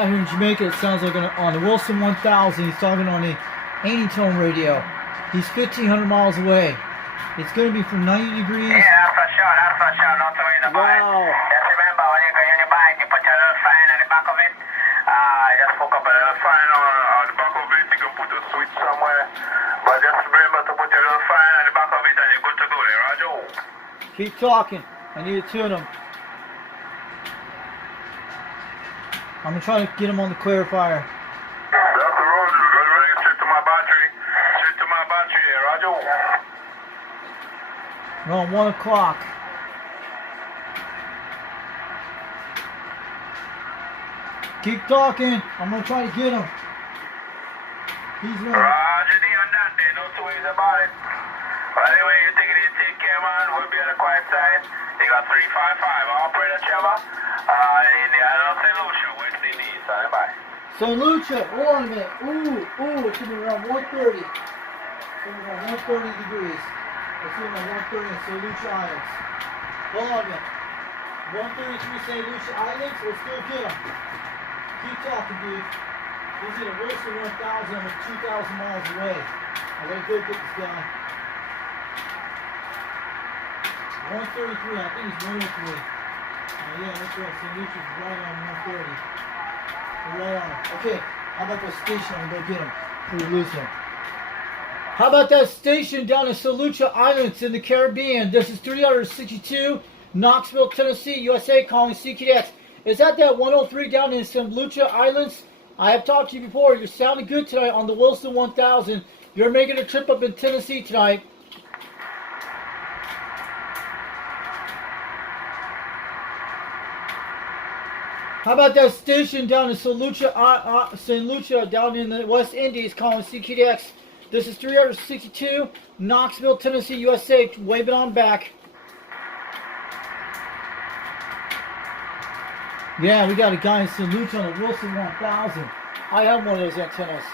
Out here in Jamaica, it sounds like on the Wilson 1000. He's talking on the 80-tone radio. He's 1,500 miles away. It's going to be from 90 degrees. Yeah, that's for sure. That's for sure. Don't worry about it. Just remember when you go in your bike, you put your little fan on the back of it. Just hook up a little fan on the back of it. You can put a switch somewhere. But just remember to put your little fan on the back of it and you're good to go there, Roger. Keep talking. I need to tune him. I'm going to try to get him on the clarifier. That's the road. We're going to run it straight to my battery. Straight to my battery here, Roger. We're on 1 o'clock. Keep talking. I'm going to try to get him. He's running. Roger D on that day. No two ways about it. But anyway, you take it easy. Take care, man. We'll be on the quiet side. You got 355. Operator Trevor. In the Island of St. Lucia, West Indies. Bye. St. Lucia, hold on a minute. Ooh, it's going to be around 130. It's going to be around 130 degrees. It's going to be around 130 in St. Lucia Islands. Hold on a minute. 133 St. Lucia Islands. Let's go get them. Keep talking, dude. He's in a Wilson 1000. I'm 2,000 miles away. I gotta go get this guy. 133. I think he's 103. Yeah, that's right. St. Lucia's right on 130. We're right on it. Okay, how about that station? I'm gonna go get him. We lose him. How about that station down in St. Lucia Islands in the Caribbean? This is 362, Knoxville, Tennessee, USA, calling CKDX. Is that 103 down in St. Lucia Islands? I have talked to you before. You're sounding good tonight on the Wilson 1000. You're making a trip up in Tennessee tonight. How about that station down in St. Lucia, down in the West Indies, calling CKDX? This is 362, Knoxville, Tennessee, USA. Wave it on back. Yeah, we got a guy in St. Lucia on the Wilson 1000. I have one of those antennas.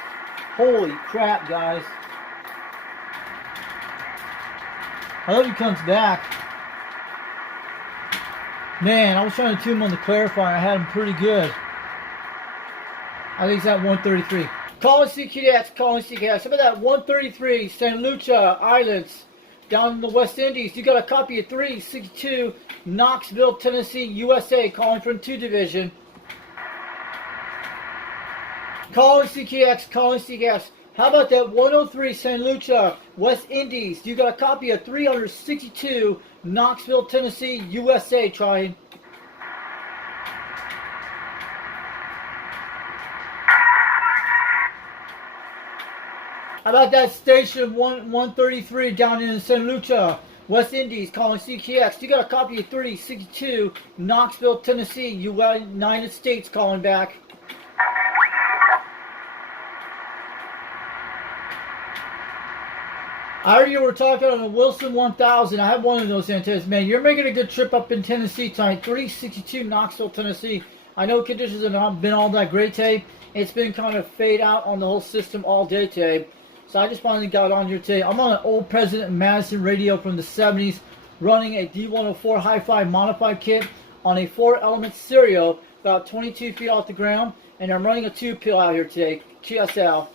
Holy crap, guys. I hope he comes back. Man, I was trying to tune him on the clarifier. I had him pretty good. I think he's at 133. Calling CKDX, calling CKDX. How about that 133 St. Lucia Islands down in the West Indies? You got a copy of 362 Knoxville, Tennessee, USA, calling from 2 Division. Calling CKX, calling CKX. How about that 103 St. Lucia, West Indies? You got a copy of 362 Knoxville, Tennessee, USA, trying. How about that station 133 down in St. Lucia, West Indies, calling CKX? You got a copy of 362 Knoxville, Tennessee, United States, calling back. I heard you were talking on the Wilson 1000. I have one of those antennas. Man, you're making a good trip up in Tennessee tonight. 362 Knoxville, Tennessee. I know conditions have not been all that great today. It's been kind of fade out on the whole system all day today. So I just finally got on here today. I'm on an old President Madison radio from the 70s, running a D104 Hi-Fi modified kit on a 4-element stereo about 22 feet off the ground. And I'm running a tube pill out here today, TSL.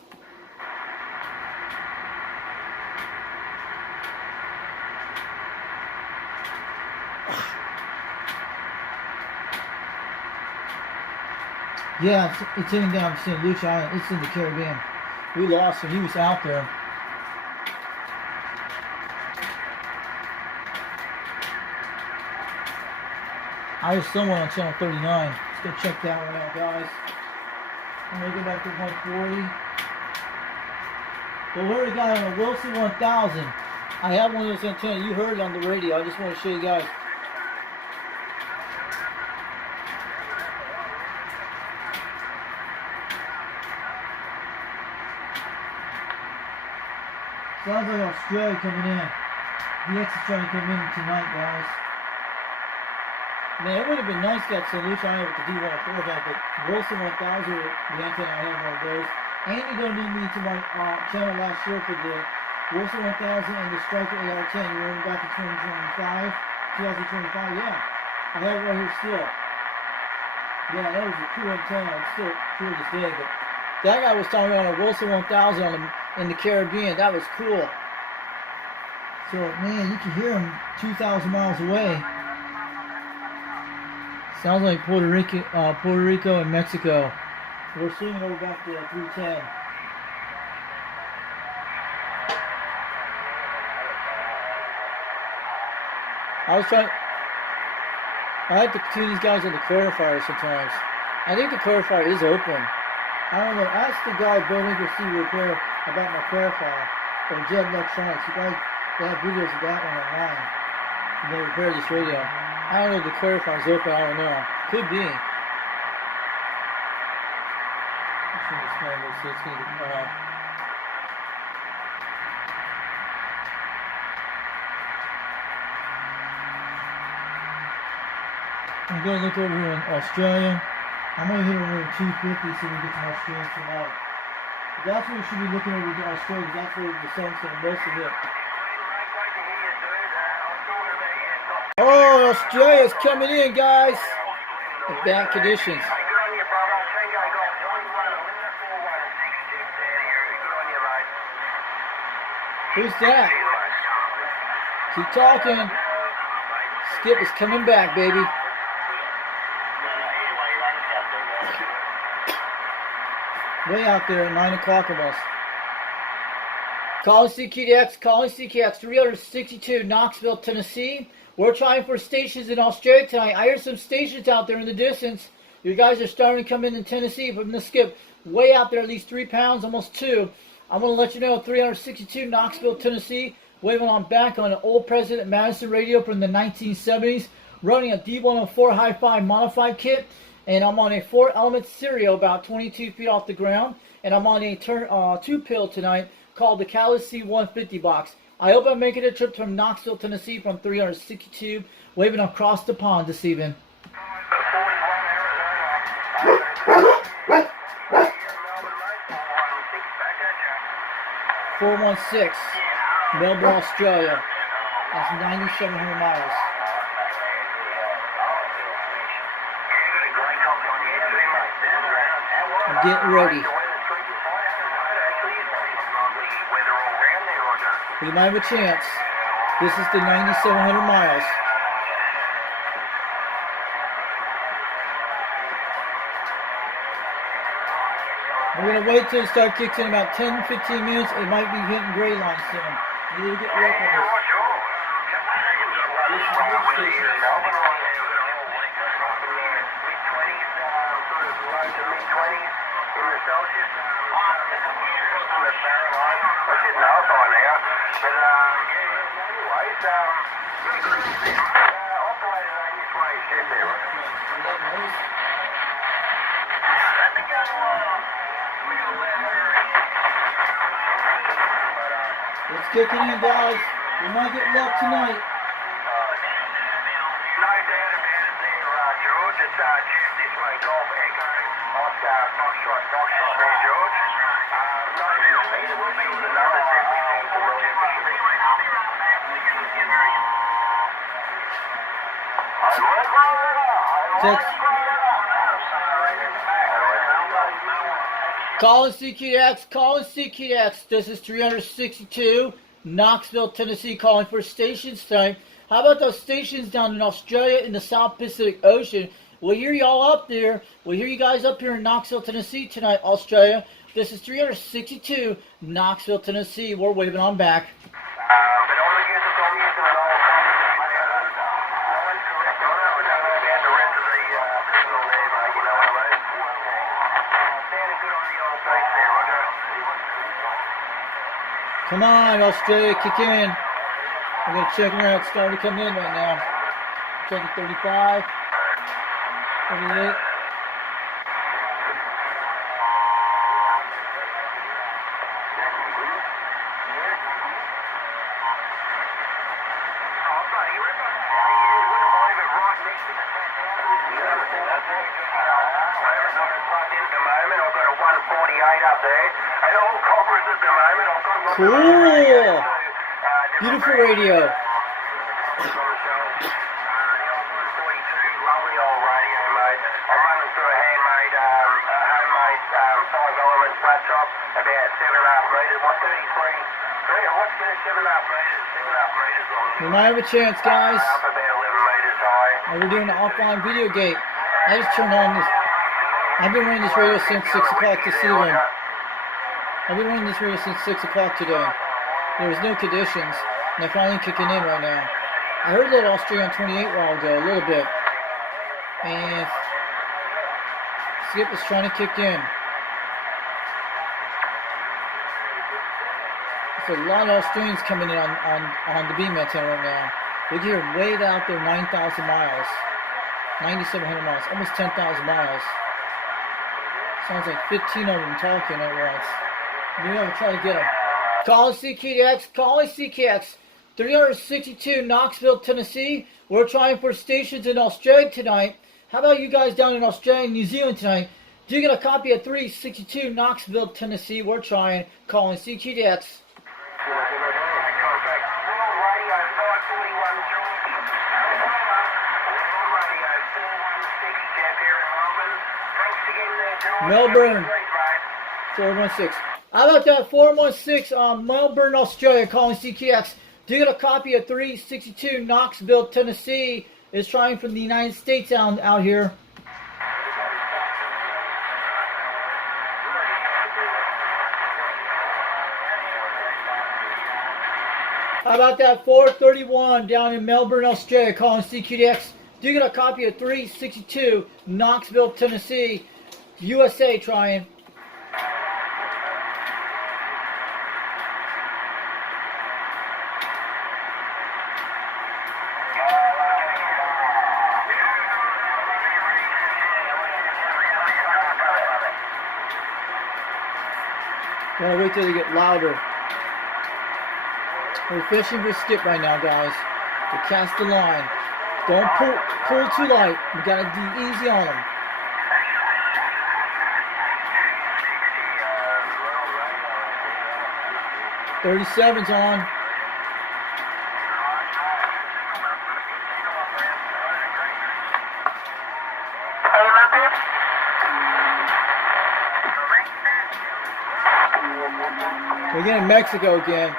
Yeah, it's in down St. Lucia Island. It's in the Caribbean. We lost him. He was out there. I was somewhere on channel 39. Let's go check that one out, guys. I'm going to go back to 140. Well, we heard a guy on a Wilson 1000. I have one of those antennas. You heard it on the radio. I just want to show you guys. Sounds like Australia coming in. The X is trying to come in tonight, guys. Man, it would have been nice to get St. Lucia Island with the D104 back, but Wilson 1000, the antenna, I have one of those. And you donated me to my channel last year for the Wilson 1000 and the Striker AR10. You remember back in 2025? Yeah. I have it right here still. Yeah, that was a cool antenna. It's still cool to this day. But that guy was talking about a Wilson 1000 in the Caribbean. That was cool. So, man, you can hear him 2,000 miles away. Sounds like Puerto Rico and Mexico. We're swinging over back to 310. I have to tune these guys on the clarifier sometimes. I think the clarifier is open. I don't know. Ask the guy, Bill Ingersey Repair, about my clarifier. Or Jet Electronics. You guys, they have videos of that one online. And they repair this radio. I don't know if the clarifier is open. I don't know. Could be. It's going to I'm going to look over here in Australia. I'm going to hit over 250 so we get some Australian tonight. But that's what we should be looking over to Australia because that's where the sun's going to mostly hit. Oh, Australia's coming in, guys. In bad conditions. Who's that? Keep talking. Skip is coming back, baby. Way out there at 9 o'clock of us. Calling CKX 362, Knoxville, Tennessee. We're trying for stations in Australia tonight. I hear some stations out there in the distance. You guys are starting to come in Tennessee from the Skip. Way out there, at least 3 pounds, almost 2. I'm going to let you know 362, Knoxville, Tennessee. Waving on back on an old President Madison radio from the 1970s. Running a D104 Hi-Fi modified kit. And I'm on a 4-element stereo about 22 feet off the ground. And I'm on a 2-pill tonight called the Callis C150 box. I hope I'm making a trip from Knoxville, Tennessee from 362. Waving across the pond this evening. 416, Melbourne, Australia. That's 9,700 miles. Get ready. You might have a chance. This is the 9,700 miles. We're going to wait till it starts kicking in about 10-15 minutes. It might be hitting gray line soon. You need to get ready for this. Let's kick it in, guys. We might get luck tonight. Calling CKX. This is 362, Knoxville, Tennessee, calling for stations tonight. How about those stations down in Australia in the South Pacific Ocean? We'll hear y'all up there. We'll hear you guys up here in Knoxville, Tennessee tonight, Australia. This is 362, Knoxville, Tennessee. We're waving on back. Come on, Australia, kick in. I'm going to check it out. It's starting to come in right now. Checking 35, 38. Cool! Beautiful radio. 5 elements, flat top, about 7.5 metres. What, 33? What's the 7.5 metres? 7.5 metres long. We might have a chance, guys. Up about 11 metres high. Oh, we're doing the offline video gate. I just turned on this. I've been running this radio since 6 o'clock this evening. I've been running this radio since 6 o'clock today. There was no conditions, and they're finally kicking in right now. I heard a little Australian 28 a while ago, a little bit. And Skip is trying to kick in. There's a lot of Australians coming in on the beam antenna right now. We can hear way out there 9,000 miles. 9,700 miles, almost 10,000 miles. Sounds like 15 of them talking at once. Maybe I'll try to get them. Calling CKX, calling CKX. 362 Knoxville, Tennessee. We're trying for stations in Australia tonight. How about you guys down in Australia and New Zealand tonight? Do you get a copy of 362 Knoxville, Tennessee? We're trying. Calling CKX. Melbourne, 416. How about that 416 Melbourne, Australia, calling CKX. Do you get a copy of 362 Knoxville, Tennessee? Is trying from the United States out here. How about that 431 down in Melbourne, Australia, calling CQDX. Do you get a copy of 362 Knoxville, Tennessee, USA, trying. Gotta wait till they get louder. We're fishing for skip right now, guys. We cast the line. Don't pull too light. We gotta be easy on them. 37's on. We're getting Mexico again.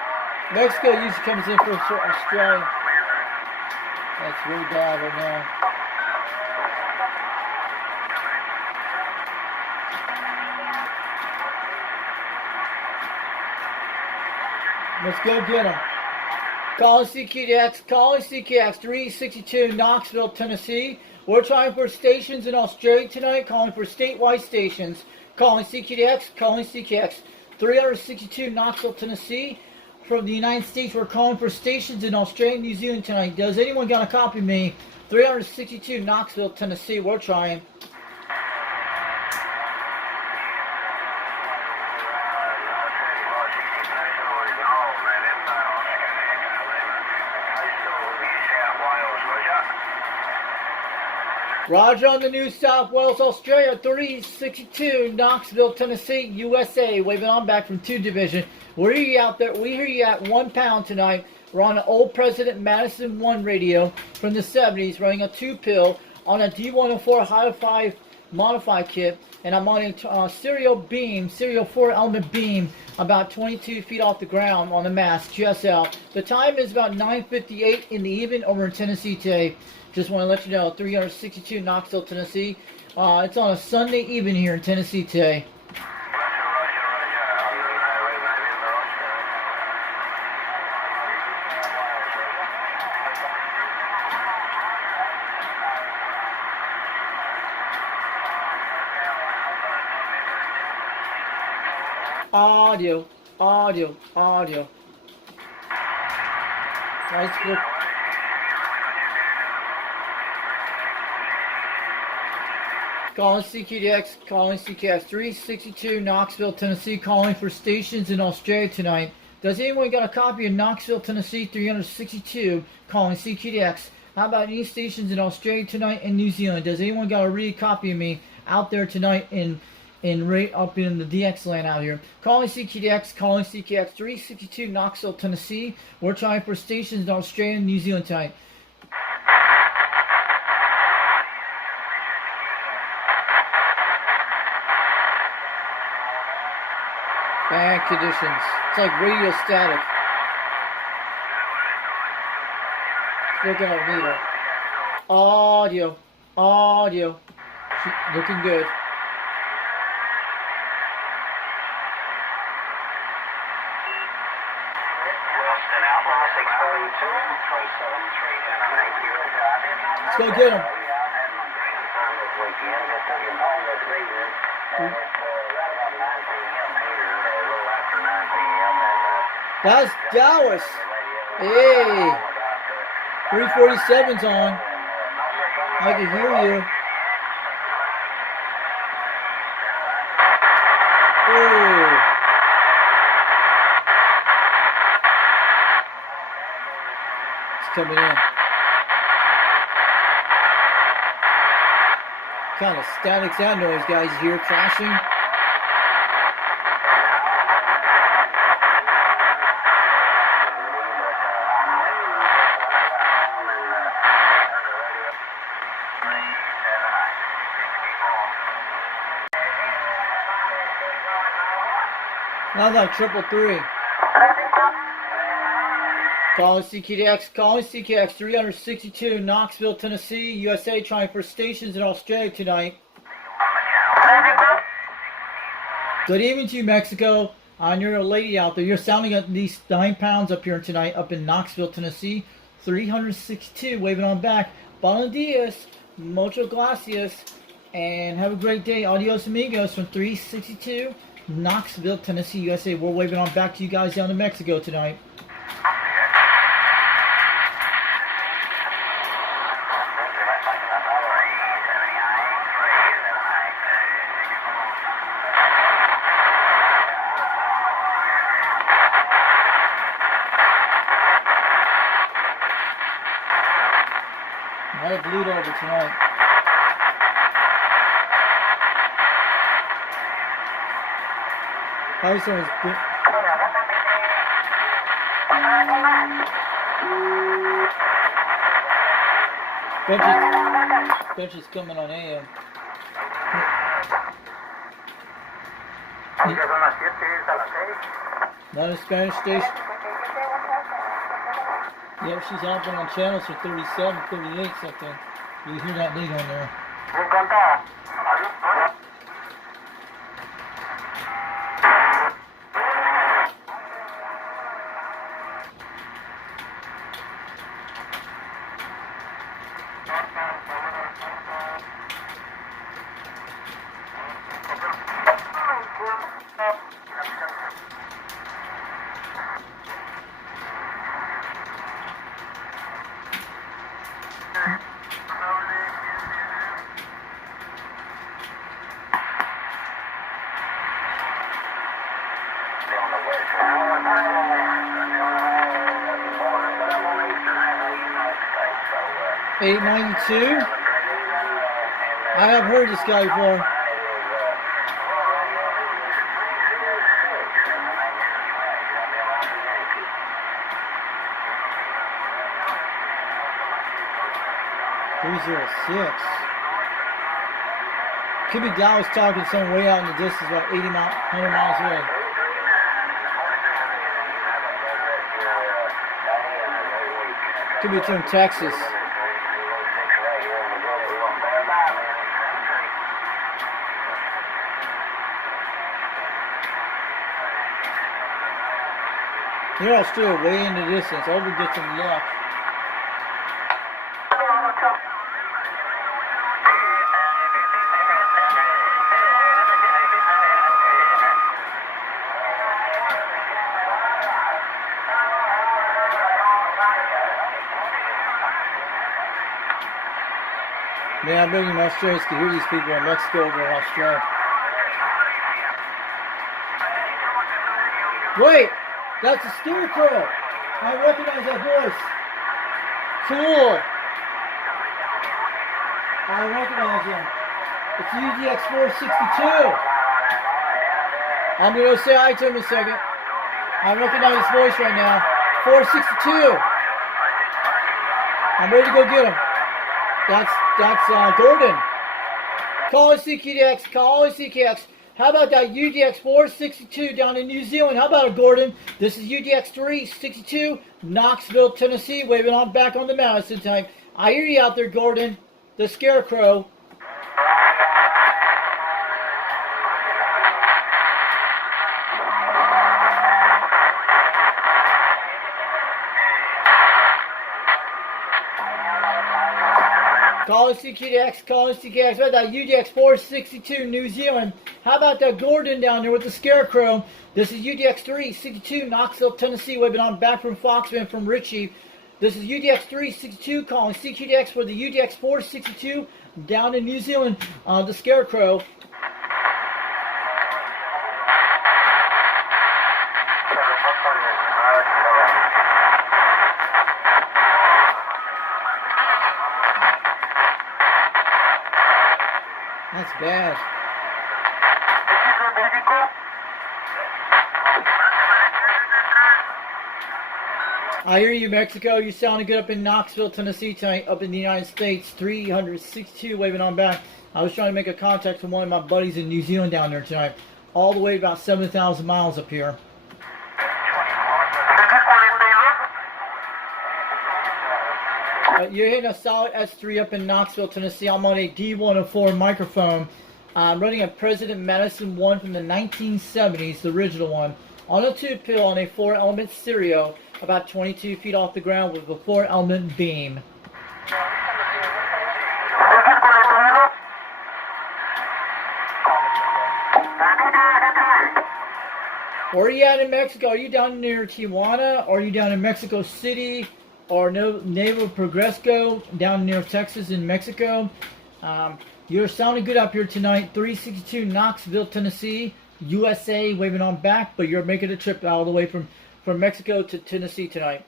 Mexico usually comes in for Australia. That's really bad right now. Let's go get them. Calling CKX, calling CKX 362 Knoxville, Tennessee. We're trying for stations in Australia tonight, calling for statewide stations. Calling CKX, calling CKX 362 Knoxville, Tennessee. From the United States, we're calling for stations in Australia and New Zealand tonight. Does anyone got a copy of me? 362 Knoxville, Tennessee. We're trying. Roger on the New South Wales, Australia, 362 Knoxville, Tennessee, USA. Waving on back from 2 Division. We hear you out there. We hear you at 1 pound tonight. We're on an old President Madison 1 radio from the 70s, running a 2-pill on a D104 Hi-Fi modified kit. And I'm on a serial 4-element beam, about 22 feet off the ground on the mast, just out. The time is about 9:58 in the evening over in Tennessee today. Just want to let you know, 362 Knoxville, Tennessee. It's on a Sunday evening here in Tennessee today. Audio. Nice look. Calling CKDX, calling CKX 362 Knoxville, Tennessee, calling for stations in Australia tonight. Does anyone got a copy of Knoxville, Tennessee 362, calling CKDX? How about any stations in Australia tonight and New Zealand? Does anyone got a read copy of me out there tonight up in the DX land out here? Calling CKDX, calling CKX 362 Knoxville, Tennessee. We're trying for stations in Australia and New Zealand tonight. Bad conditions. It's like radio static. Look at our meter. Audio. Audio. Looking good. Let's go get him. That's Dallas. Hey. 347's on. I can hear you. Oh. It's coming in. Kind of static sound noise, guys. You hear crashing? Now that 333. Calling CKX, calling CKX 362, Knoxville, Tennessee, USA, trying for stations in Australia tonight. Good evening to you, Mexico. You're a lady out there. You're sounding at least 9 pounds up here tonight, up in Knoxville, Tennessee. 362, waving on back. Buenos dias, muchas gracias, and have a great day. Adios, amigos, from 362, Knoxville, Tennessee, USA. We're waving on back to you guys down in Mexico tonight. Another bleed over tonight. Tyson is good. Bench is coming on AM. Not a Spanish station. Yep, she's hopping on channels for 37, 38 something. You hear that lead on there. $8.92. I have heard this guy before. $306. Could be Dallas talking some way out in the distance, about 100 miles away. Could be from Texas. Here I'll still way in the distance. Over get some luck. Man, I'm betting Australians can hear these people in Mexico over in Australia. Wait! That's a Scarecrow! I recognize that voice. Cool! I recognize him. It's UDX 462. I'm going to say hi to him in a second. I recognize his voice right now. 462. I'm ready to go get him. That's Gordon. Call CKX. Call CKX. How about that UDX 462 down in New Zealand? How about it, Gordon? This is UDX 362, Knoxville, Tennessee, waving on back on the Madison tonight. I hear you out there, Gordon. The Scarecrow. Calling CQDX, calling CQDX. How about that UDX 462 New Zealand? How about that Gordon down there with the Scarecrow? This is UDX 362 Knoxville, Tennessee. We've been on back from Foxman from Richie. This is UDX 362 calling CQDX for the UDX 462 down in New Zealand. The Scarecrow. That's bad. I hear you, Mexico. You sounding good up in Knoxville, Tennessee tonight, up in the United States. 362 waving on back. I was trying to make a contact with one of my buddies in New Zealand down there tonight. All the way about 7,000 miles up here. You're hitting a solid S3 up in Knoxville, Tennessee. I'm on a D104 microphone. I'm running a President Madison 1 from the 1970s, the original one, on a tube pill on a 4-element stereo, about 22 feet off the ground with a 4-element beam. Where are you at in Mexico? Are you down near Tijuana? Or are you down in Mexico City? Or Nuevo Progreso down near Texas in Mexico? You're sounding good up here tonight. 362 Knoxville, Tennessee, USA, waving on back, but you're making a trip all the way from Mexico to Tennessee tonight.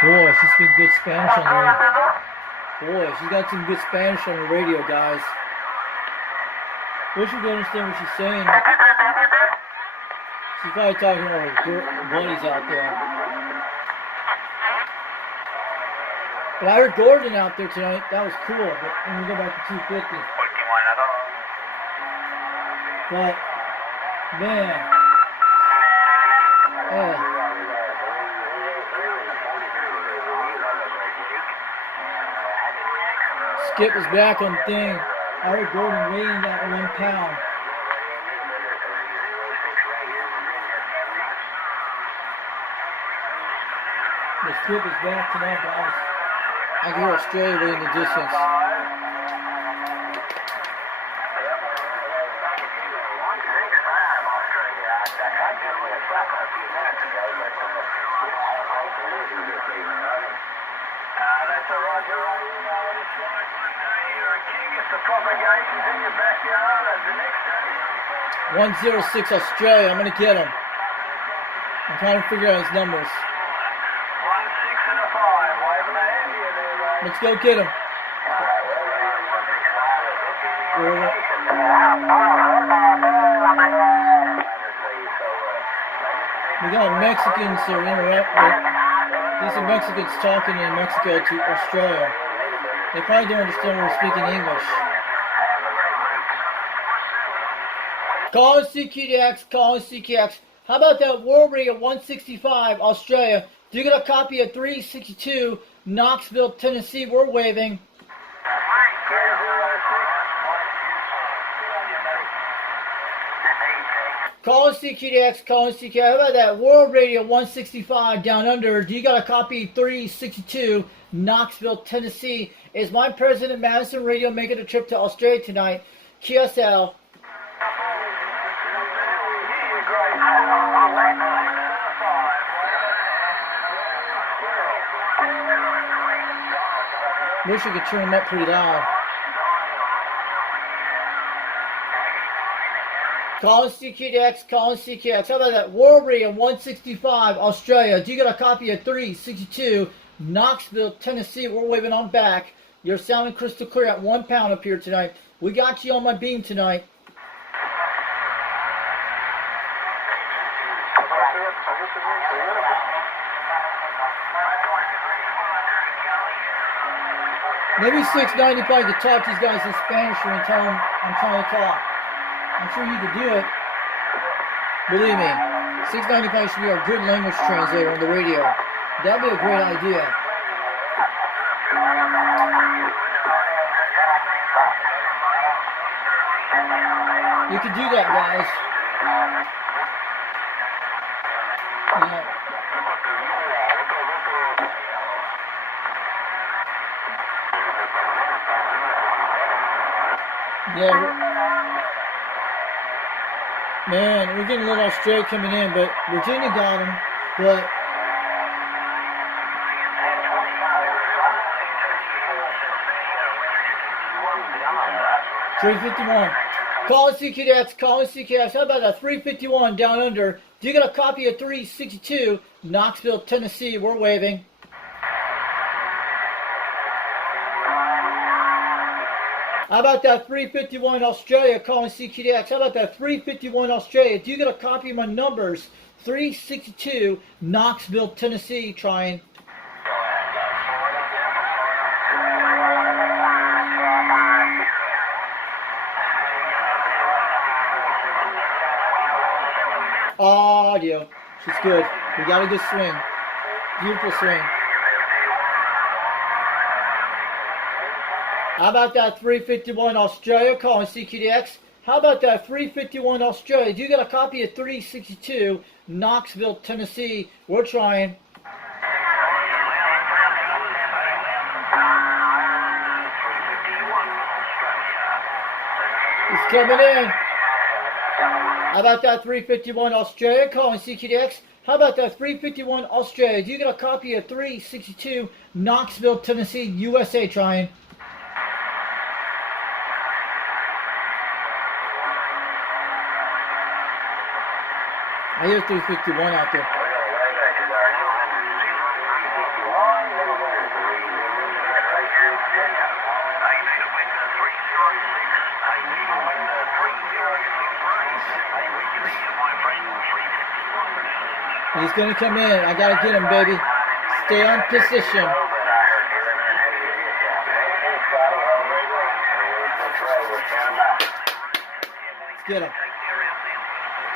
Boy, she speaks good Spanish on the radio. Boy, she's got some good Spanish on the radio, guys. Wish you could understand what she's saying. She's probably talking to her buddies out there. But I heard Gordon out there tonight. That was cool. But when we go back to 250. But, man. Yeah. Skip is back on the thing. I heard Gordon weighing that 1 pound. The Skip is back tonight, guys. I can hear Australia way in the distance. That's a Roger. 106 Australia. I'm gonna get him. I'm trying to figure out his numbers. 1, 6 and a 5. Waving a hand here there, Let's go get him. We got Mexicans that are interrupting. These are Mexicans talking in Mexico to Australia. They probably don't understand when we're speaking English. Calling CQDX, calling CQX. How about that World Radio 165 Australia? Do you get a copy of 362 Knoxville, Tennessee? We're waving. Calling CQDX, calling CQX. How about that World Radio 165 down under? Do you got a copy of 362 Knoxville, Tennessee? Is my President Madison Radio making a trip to Australia tonight? QSL. Wish we could turn them up pretty loud. Calling CQDX, calling CQX. How about that World Radio 165 Australia? Do you got a copy of 362 Knoxville, Tennessee? We're waving on back. You're sounding crystal clear at 1 pound up here tonight. We got you on my beam tonight. Maybe 695 to talk to these guys in Spanish and tell them I'm trying to talk. I'm sure you could do it. Believe me, 695 should be our good language translator on the radio. That'd be a great idea. You can do that, guys. Yeah. Yeah. Man, we're getting a little Australia coming in, but Virginia got him. But $351. Call CKDX, call CKDX. How about that? $351 down under. Do you got a copy of 362, Knoxville, Tennessee? We're waving. How about that 351 Australia calling CKDX? How about that 351 Australia? Do you get a copy of my numbers? 362 Knoxville, Tennessee trying. Audio. She's good. We got a good swing. Beautiful swing. How about that 351 Australia calling CKDX? How about that 351 Australia? Do you get a copy of 362 Knoxville, Tennessee? We're trying. He's coming in. How about that 351 Australia calling CKDX? How about that 351 Australia? Do you get a copy of 362 Knoxville, Tennessee, USA trying? I hear 351 out there. He's going to come in. I got to get him, baby. Stay on position. Let's get him.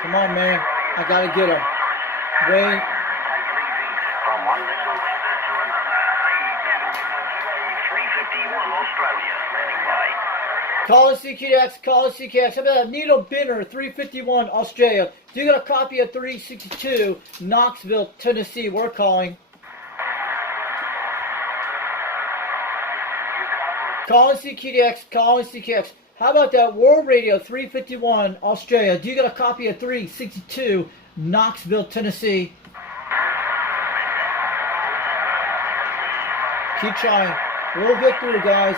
Come on, man. I got to get him. Wait. Call CKX, call CKX. How about Needle Binner, 351 Australia? Do you got a copy of 362 Knoxville, Tennessee? We're calling. Calling CKX, calling CKX. How about that World Radio 351 Australia? Do you got a copy of 362 Knoxville, Tennessee? Keep trying. We'll get through, guys.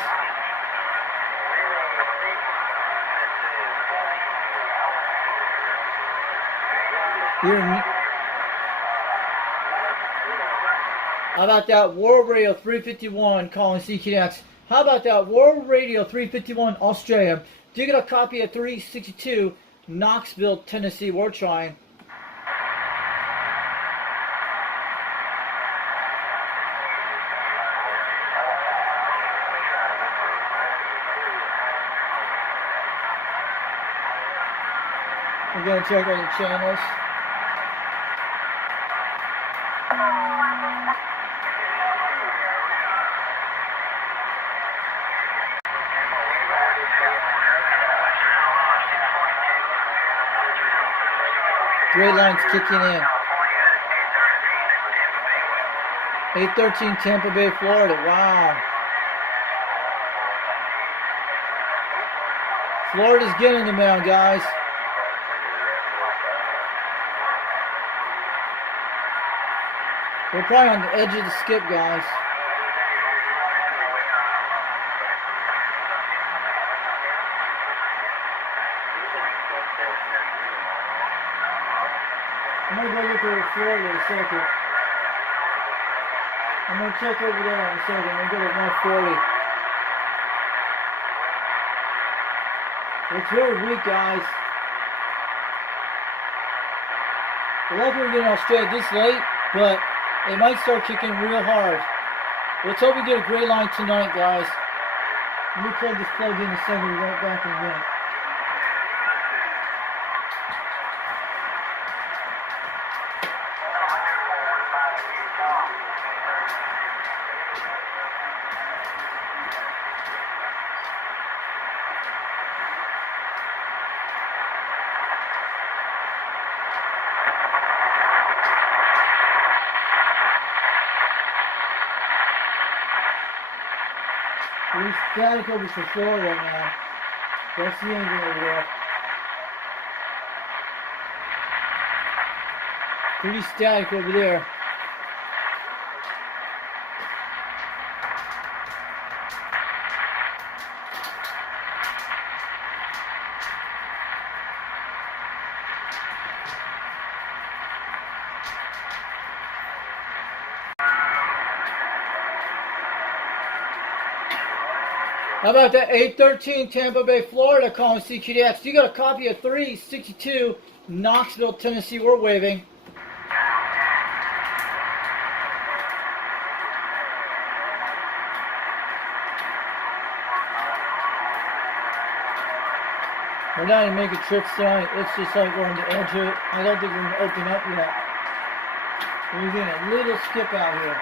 How about that World Radio 351 calling CKX? How about that World Radio 351 Australia? Do you get a copy of 362 Knoxville, Tennessee? We're trying. We're going to check out the channels. Great lines kicking in. 813 Tampa Bay, Florida. Wow. Florida's getting them now, guys. We're probably on the edge of the skip, guys. I'm going to go look over Florida in a second. I'm going to check over there in a second. I'm going to go to 140. It's really weak, guys. We're lucky we're getting Australia this late, but it might start kicking real hard. Let's hope we get a great line tonight, guys. Let me plug this plug in a second. We'll be right back in a minute. We're static over for Florida right now. That's the end of it. Pretty static over there. How about that 813 Tampa Bay, Florida calling CQDX? You got a copy of 362 Knoxville, Tennessee. We're waving. We're not even making trips tonight. It's just like we're on the edge of it. I don't think we're going to open up yet. We're getting a little skip out here.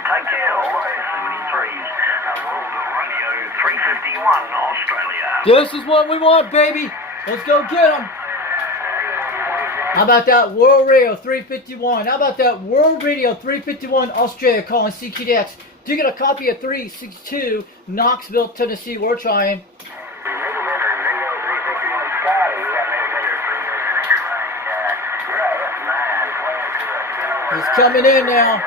Take care, all 73s. World Radio 351, Australia. This is what we want, baby. Let's go get them. How about that World Radio 351? How about that World Radio 351 Australia calling CQDX? Do you get a copy of 362 Knoxville, Tennessee? We're trying. He's coming in now.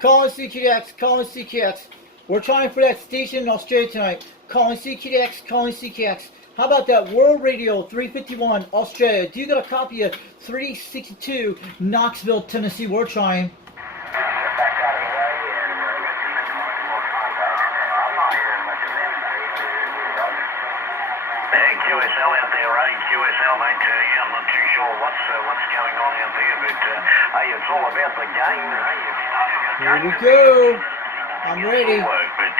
Calling CQDX, calling CQDX. We're trying for that station in Australia tonight. Calling CQDX, calling CQDX. How about that World Radio 351 Australia? Do you got a copy of 362 Knoxville, Tennessee? We're trying. QSL out there, QSL, mate. I'm not too sure what's going on out there, but hey, it's all about the game. Here we go. I'm ready. But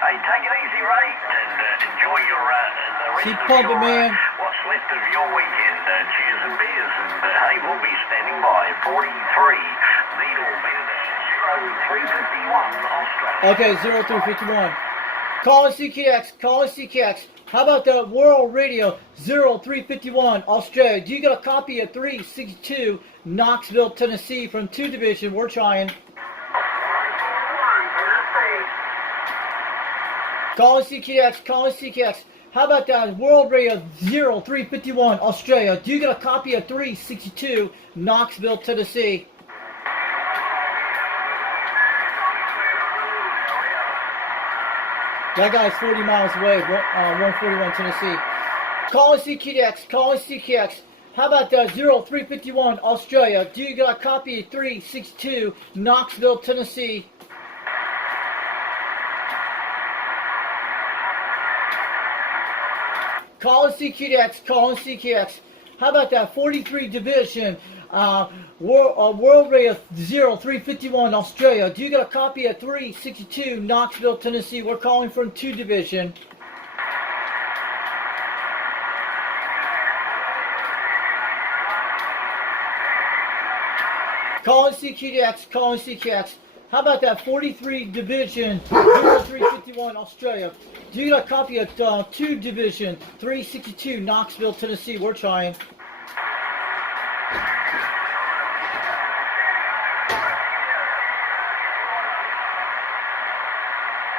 hey, take it easy, Ray, and enjoy your the rest Keep of pumping, your, man. what's left of your weekend. Cheers and beers, and hey, we'll be standing by. 43 Needle Bend 0351 Australia. Okay, 0351. Calling CQX, calling CQX. How about that World Radio 0351 Australia? Do you got a copy of 362 Knoxville, Tennessee from 2 Division? We're trying. Calling CQX, calling CQX. How about that World Radio 0351 Australia? Do you got a copy of 362 Knoxville, Tennessee? That guy's 40 miles away, 141 Tennessee. Calling CQX, calling CQX. How about that 0351 Australia? Do you got a copy of 362 Knoxville, Tennessee? Calling CQX, calling CQX. How about that 43 Division World Radio 0351 Australia? Do you got a copy of 362 Knoxville, Tennessee? We're calling from 2 Division. Calling CQDX, calling CQX. How about that 43 Division 0351 Australia? Do you got a copy of 2 Division 362 Knoxville, Tennessee? We're trying.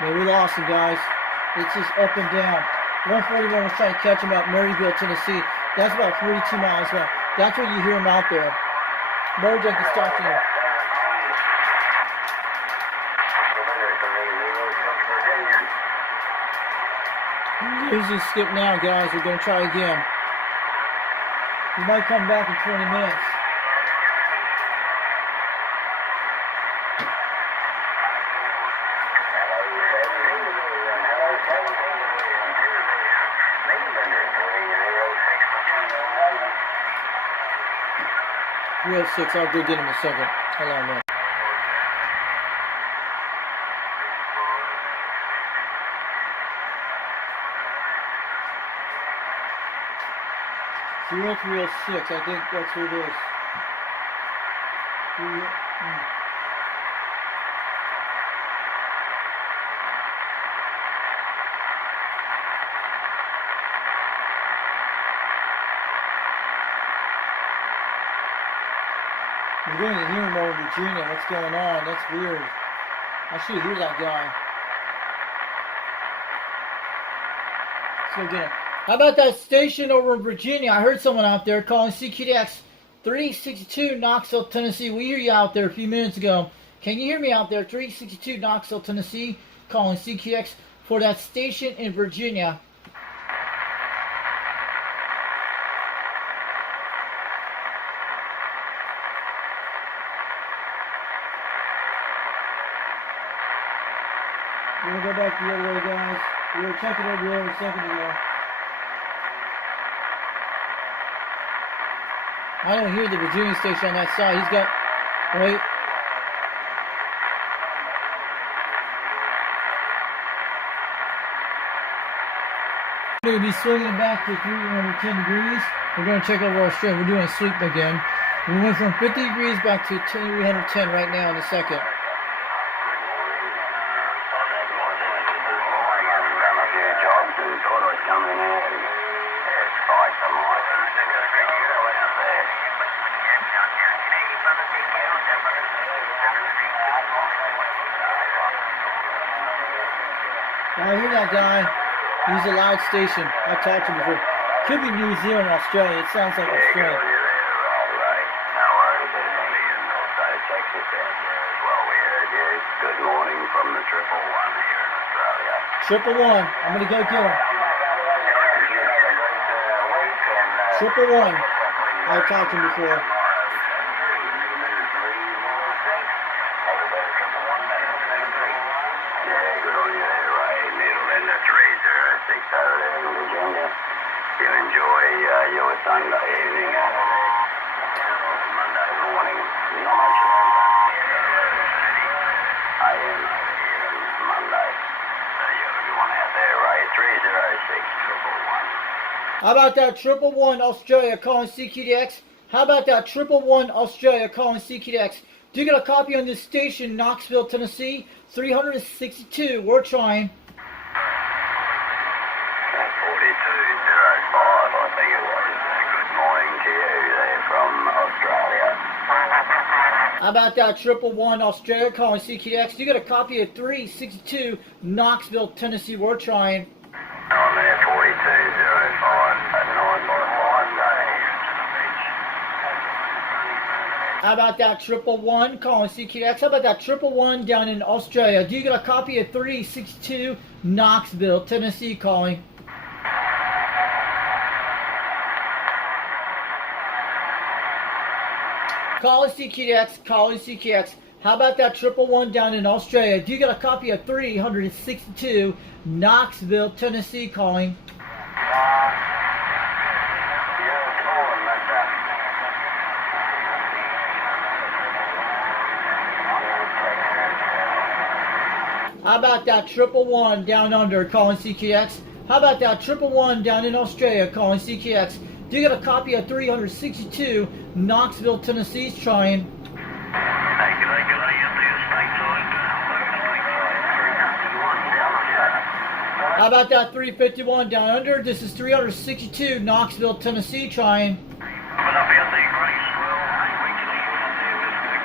Yeah, we lost him, guys. It's just up and down. 141 was trying to catch him at Maryville, Tennessee. That's about 42 miles away. That's where you hear him out there. Mojack is talking to him. Losing skip now, guys. We're going to try again. He might come back in 20 minutes. Real 6, I'll go get him in a second. Hold on, man. Zero 306, I think that's who it is. We're going to hear him over Virginia. What's going on? That's weird. I should hear that guy. Let's go get him. How about that station over in Virginia? I heard someone out there calling CQDX 362 Knoxville, Tennessee. We hear you out there a few minutes ago. Can you hear me out there? 362 Knoxville, Tennessee. Calling CQDX for that station in Virginia. We're going to go back the other way, guys. We were checking over there a second ago. I don't hear the Virginia station on that side. He's got... Wait. We're going to be swinging back to 310 degrees. We're going to check over our straight. We're doing a sweep again. We went from 50 degrees back to 310 right now in a second. I hear that guy. He's a loud station. I talked to him before. Could be New Zealand or Australia. It sounds like Australia. Good morning from the 111 here in Australia. 111. I'm going to go get him. 111. I talked to him before. You enjoy your Sunday evening and Monday morning. Not much I am here on Monday. So you have everyone out there, right? 306 111. How about that 111 Australia calling CQDX? How about that 111 Australia calling CQDX? Do you get a copy on this station, Knoxville, Tennessee? 362. We're trying. How about that 111 Australia calling CQDX? You got a copy of 362 Knoxville, Tennessee. We're trying. On there, 4205 at 955. How about that 111 calling CQDX? How about that 111 down in Australia? Do you get a copy of 362 Knoxville, Tennessee calling? Calling CQDX, calling CQDX. How about that 111 down in Australia? Do you get a copy of 362 Knoxville, Tennessee calling? How about that 111 down under calling CQDX? How about that 111 down in Australia calling CQDX? Do you get a copy of 362 Knoxville, Tennessee's trying? Hey, g'day, up there, stateside. How about that 351 down under? This is 362 Knoxville, Tennessee, trying. Coming up out there, Grace. Well, hey, we can hear you out there.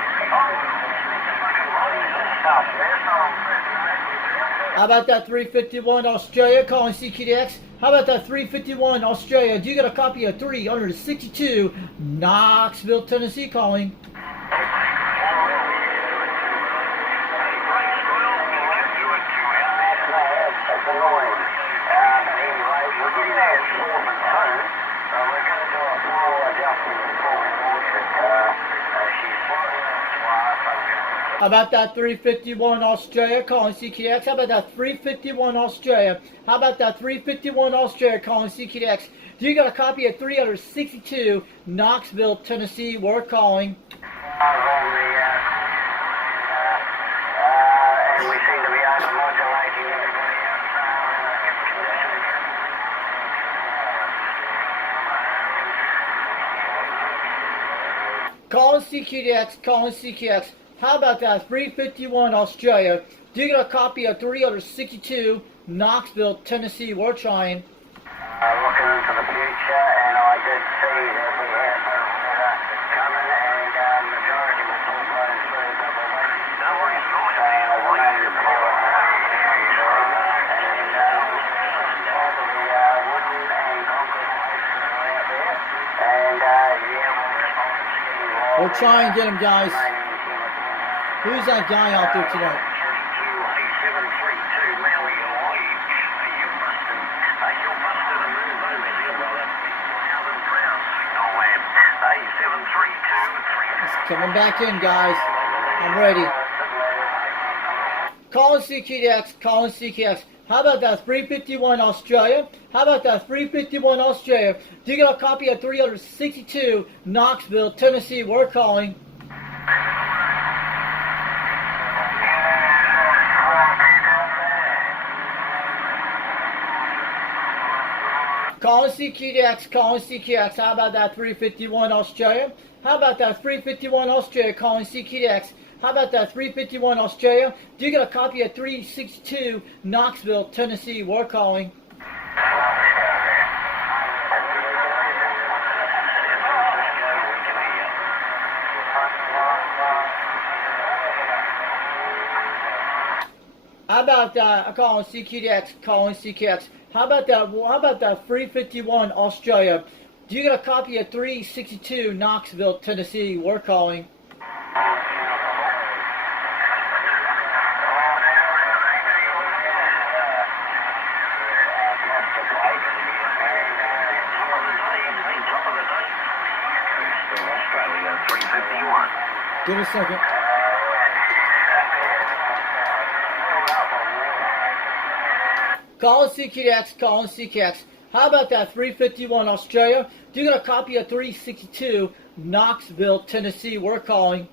How about that 351 Australia, calling CQDX? How about that 351 Australia? Do you got a copy of 362 Knoxville, Tennessee, calling? How about that 351 Australia, calling CQDX? How about that 351 Australia? How about that 351 Australia, calling CQDX? Do you got a copy of 362 Knoxville, Tennessee? We're calling. And we seem to be over-modulating everybody else. Calling CQDX, calling CQDX. How about that 351 Australia? Do you got a copy of 362 Knoxville, Tennessee? We're trying. Looking into the future, and I did see that we had coming, and majority was all blown through. No worries, We're trying to get him, guys. Who's that guy out there tonight? He's coming back in, guys. I'm ready. Calling CQDX, calling CQDX. How about that 351 Australia? How about that 351 Australia? Do you got a copy of 362 Knoxville, Tennessee? We're calling. Calling CQDX, calling CQDX. How about that 351 Australia? How about that 351 Australia, calling CQDX? How about that 351 Australia? Do you get a copy of 362 Knoxville, Tennessee? We're calling. How about that? I'm calling CQDX, calling CQDX. How about that? How about that 351 Australia? Do you get a copy of 362 Knoxville, Tennessee? We're calling. Give it a second. Calling CQDX, calling CQDX. How about that 351 Australia? Do you got a copy of 362 Knoxville, Tennessee? We're calling.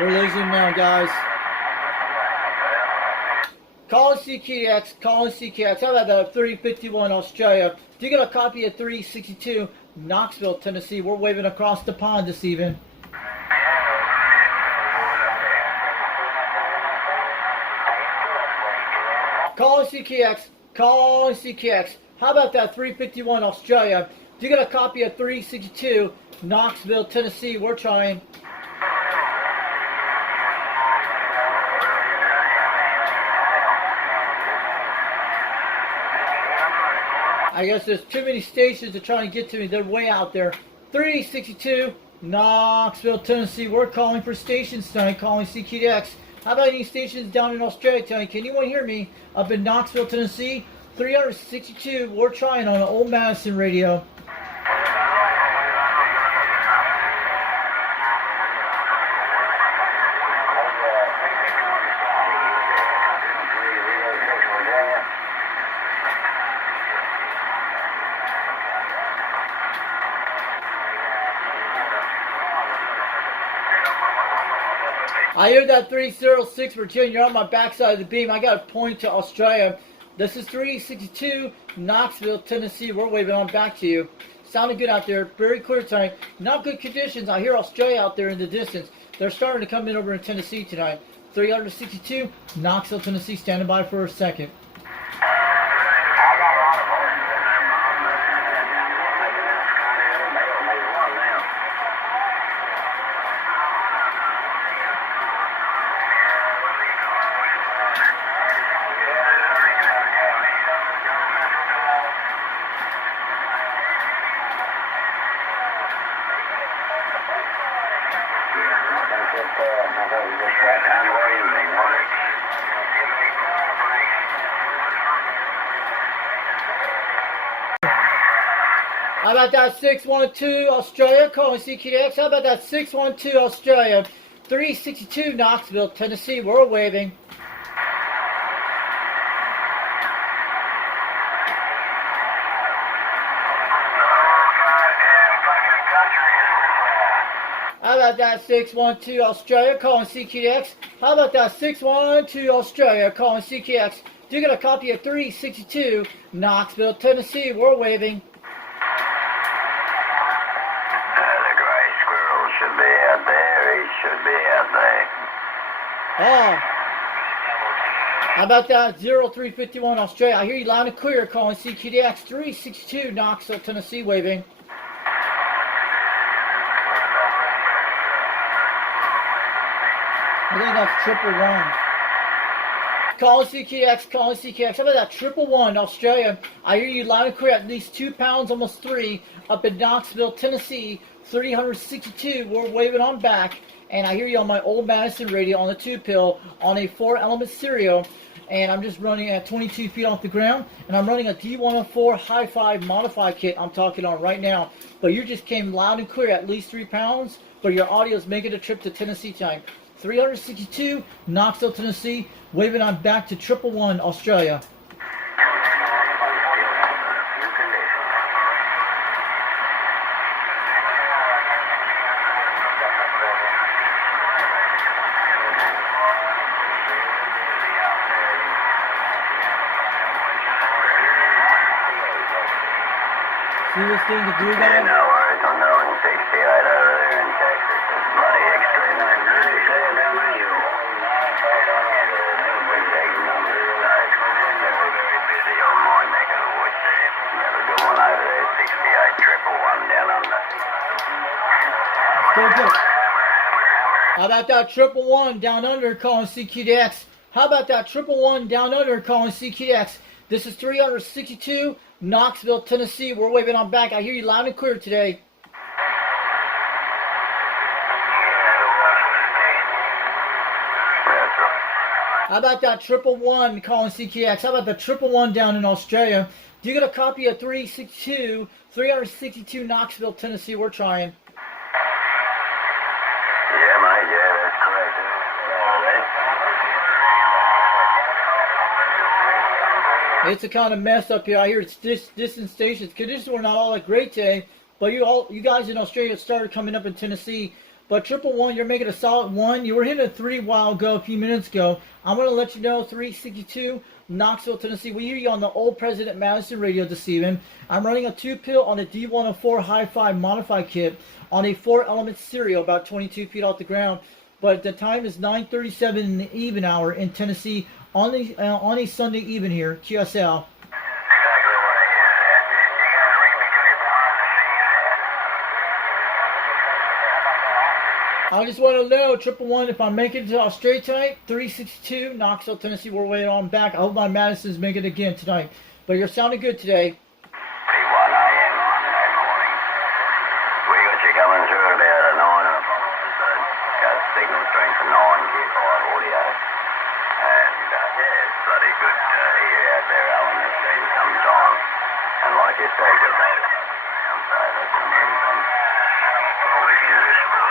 We're losing now, guys. Calling CQDX, calling CQDX. How about that 351 Australia? Do you got a copy of 362 Knoxville, Tennessee? We're waving across the pond this evening. Calling CQDX, calling CQDX. How about that 351 Australia? Do you got a copy of 362 Knoxville, Tennessee? We're trying. I guess there's too many stations that are trying to get to me. They're way out there. 362 Knoxville, Tennessee. We're calling for stations tonight, calling CQDX. How about any stations down in Australia tonight? Can anyone hear me up in Knoxville, Tennessee? 362. We're trying on an Old Madison radio. I hear that 306 Virginia. You're on my backside of the beam. I got to point to Australia. This is 362 Knoxville, Tennessee. We're waving on back to you. Sounding good out there. Very clear tonight. Not good conditions. I hear Australia out there in the distance. They're starting to come in over in Tennessee tonight. 362 Knoxville, Tennessee. Standing by for a second. How about that 612 Australia calling CQDX? How about that 612 Australia? 362 Knoxville, Tennessee. We're waving. How about that 612 Australia calling CQDX? How about that 612 Australia calling CQDX? Do you get a copy of 362 Knoxville, Tennessee? We're waving. Should be out there. He should be out there. Oh. How about that 0351 Australia? I hear you loud and clear calling CQDX 362 Knoxville, Tennessee, waving. I think that's 111. Calling CQX, calling CQX. How about that 111 Australia? I hear you loud and clear, at least 2 pounds, almost 3, up in Knoxville, Tennessee. 362, we're waving on back. And I hear you on my old Madison radio on the 2-pill on a 4-element stereo. And I'm just running at 22 feet off the ground. And I'm running a D104 Hi-Fi modified kit I'm talking on right now. But you just came loud and clear, at least 3 pounds. But your audio is making a trip to Tennessee time. 362, Knoxville, Tennessee, waving on back to 111 Australia. See this thing to do, guys? No worries, I'm knowing 68 over there in Texas. It's bloody extreme. Very busy on my neck of the woods there. Have a good one over there, 68 111 down under. Still good. How about that 111 down under calling CQDX? How about that 111 down under calling CQDX? This is 362 Knoxville, Tennessee. We're waving on back. I hear you loud and clear today. How about that 111 calling CQX? How about the 111 down in Australia? Do you get a copy of 362 Knoxville, Tennessee? We're trying. Yeah, mate. Yeah, that's correct. It's a kind of mess up here. I hear it's distant stations. Conditions were not all that great today, but you guys in Australia started coming up in Tennessee. But 111, you're making a solid 1. You were hitting a 3 a while ago, a few minutes ago. I'm going to let you know 362 Knoxville, Tennessee. We hear you on the old President Madison radio this evening. I'm running a 2-pill on a D104 Hi-Fi modified kit on a 4-element stereo about 22 feet off the ground. But the time is 9:37 in the even hour in Tennessee on a Sunday even here, QSL. I just want to know, 111, if I'm making it to Australia tonight, 362, Knoxville, Tennessee, we're waiting on back. I hope my Madison's making it again tonight. But you're sounding good today. P1 AM Monday morning. We got you coming through at about a 9 o'clock. So got signal strength of 9 G5 audio. And yeah, it's bloody good here out there, Alan. It's been some time. And like you say, good mate. So that's amazing. Always use this for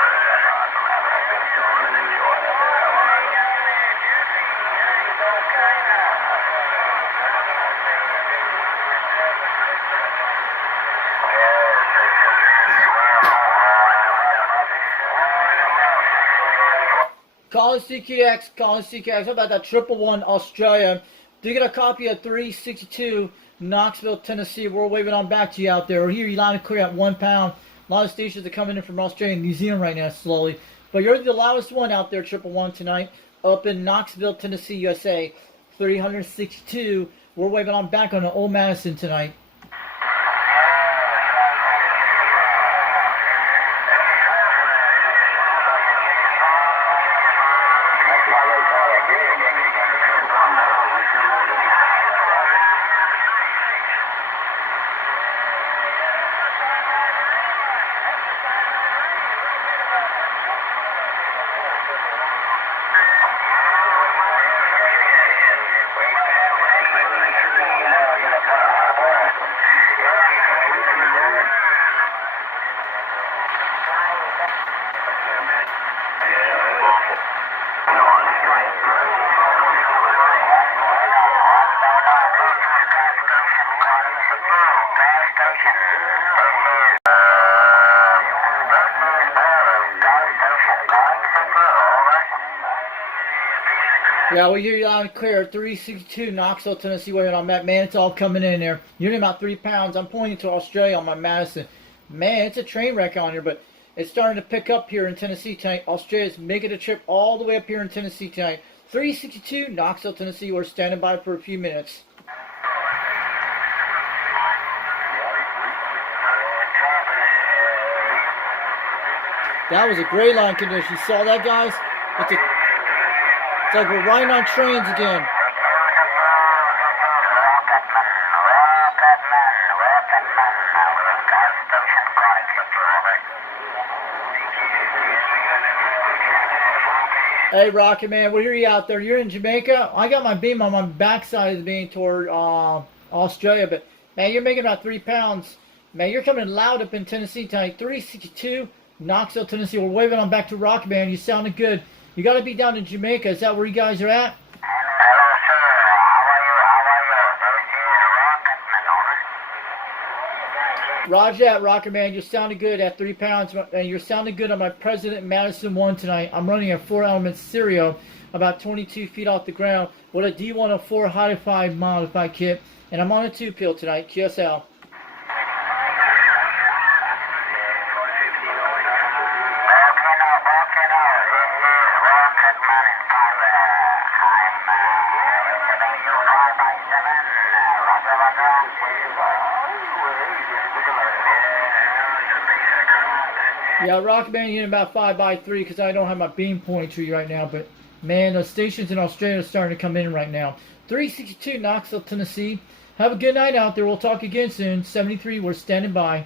Calling CQX, calling CQX. How about that 111 Australia? Do get a copy of 362 Knoxville, Tennessee. We're waving on back to you out there. We're here, you loud and clear at 1 pound. A lot of stations are coming in from Australia and New Zealand right now slowly. But you're the loudest one out there, 111 tonight, up in Knoxville, Tennessee, USA. 362. We're waving on back on the Old Madison tonight. Yeah, we hear you loud and clear. 362 Knoxville, Tennessee. Where I'm at, man, it's all coming in there. You're in about 3 pounds. I'm pointing to Australia on my Madison. Man, it's a train wreck on here, but it's starting to pick up here in Tennessee tonight. Australia's making a trip all the way up here in Tennessee tonight. 362 Knoxville, Tennessee. We're standing by for a few minutes. That was a great line condition. You saw that, guys? It's like we're riding on trains again. Hey, Rocket Man, we hear you out there. You're in Jamaica. I got my beam on my backside of the beam toward Australia, but man, you're making about 3 pounds. Man, you're coming loud up in Tennessee tonight. 362 Knoxville, Tennessee. We're waving on back to Rocket Man. You sounded good. You got to be down in Jamaica. Is that where you guys are at? Hello, sir. How are you? Roger that, Rocket Man. You're sounding good at 3 pounds. And you're sounding good on my President Madison 1 tonight. I'm running a 4-element stereo about 22 feet off the ground with a D104 Hi-Fi modified kit. And I'm on a 2-pill tonight. QSL. Yeah, Rockman, you're in about 5x3 because I don't have my beam pointing to you right now. But, man, the stations in Australia are starting to come in right now. 362 Knoxville, Tennessee. Have a good night out there. We'll talk again soon. 73, we're standing by.